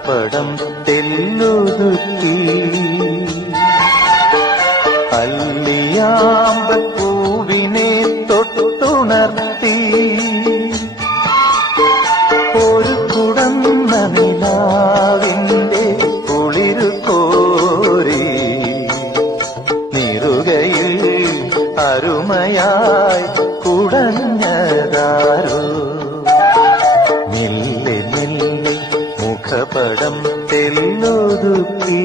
മുഖപടം തെല്ലൊതുക്കി അല്ലിയാമ്പൂവിനെ തൊട്ടുണർത്തി ഒരു കുടന്ന നിലാവിന്റെ കുളിരു കോരി നിറുകയിൽ അരുമയായി കുടഞ്ഞതാരോ മെല്ലെ മെല്ലെ മുഖപടം തെല്ലൊതുക്കി